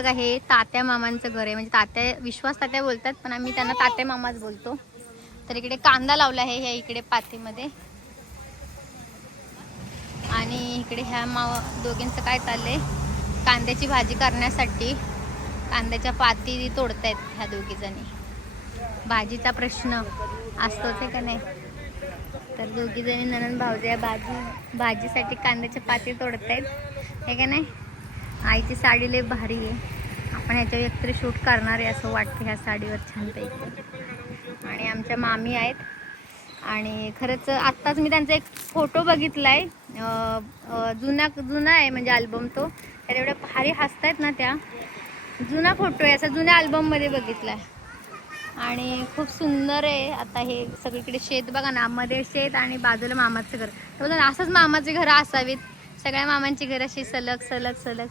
बघा हे तात्या मामांचं घर आहे. म्हणजे तात्या विश्वास तात्या बोलतात पण आम्ही त्यांना तात्या मामाच बोलतो. तर इकडे कांदा लावला आहे ह्या इकडे पातीमध्ये. आणि इकडे ह्या माव दोघींचं काय चाललंय? कांद्याची भाजी करण्यासाठी कांद्याच्या पाती तोडतायत ह्या दोघी जणी भाजीचा प्रश्न असतोच आहे का नाही? तर दोघी जणी ननंद भाऊज्या भाजी भाजीसाठी कांद्याच्या पाती तोडतायत. हे का नाही? आईची साडी लय भारी आहे. आपण ह्याच्यावर एकत्र शूट करणार आहे असं वाटतं ह्या साडीवर छानपैकी. आणि आमच्या मामी आहेत. आणि खरंच आत्ताच मी त्यांचा एक फोटो बघितला आहे जुना जुना आहे म्हणजे अल्बम तो. त्या एवढ्या भारी हसतायत ना त्या. जुना फोटो आहे असा जुन्या अल्बममध्ये आहे आणि खूप सुंदर आहे. आता हे सगळीकडे शेत बघा ना मध्ये शेत आणि बाजूला मामाचं घर. तर बघा ना, असंच मामाची घरं असावीत. सगळ्या मामांची घरं अशी सलग सलग सलग.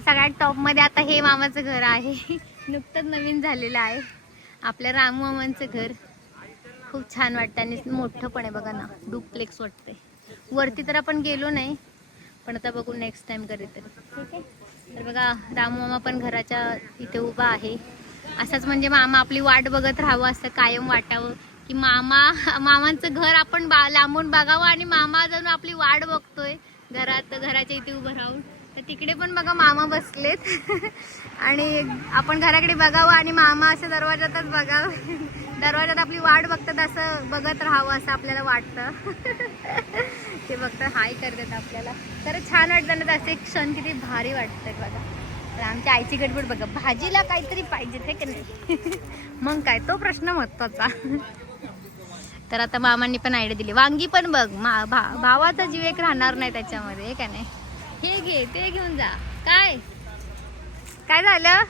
सगळ्यात टॉपमध्ये आता हे मामाचं घर आहे. नुकतंच नवीन झालेलं आहे. आपल्या रामू मामांचं घर. खूप छान वाटतं आणि मोठं पण आहे बघा ना. डुप्लेक्स वाटते वरती तर आपण गेलो नाही. पण आता बघू नेक्स्ट टाइम कधीतरी ठीक आहे? तर बघा रामू मामा पण घराच्या इथे उभा आहे. असंच म्हणजे मामा आपली वाट बघत राहावं असं कायम वाटावं की मामा मामांचं घर आपण बा लांबून बघावं आणि मामा जाऊन आपली वाट बघतोय. घरात घराच्या इथे उभं राहून. तर तिकडे पण बघा मामा बसलेत. आणि आपण घराकडे बघावं आणि मामा असं दरवाजातच बघावं. दरवाजात आपली वाट बघतात असं बघत राहावं असं आपल्याला वाटतं. ते बघतात हाय करतात आपल्याला. तर छान वाटतं ना असे क्षण किती भारी वाटतात बघा. तर आमच्या आईची गडबड बघा. भाजीला काहीतरी पाहिजे ते की नाही? मग काय? तो प्रश्न महत्त्वाचा तर आता मामांनी पण आयडिया दिली. वांगी पण बघ मा भा भावाचा जीव एक राहणार नाही त्याच्यामध्ये हे का नाही? हे घे ते घेऊन जा. काय? काय झालं?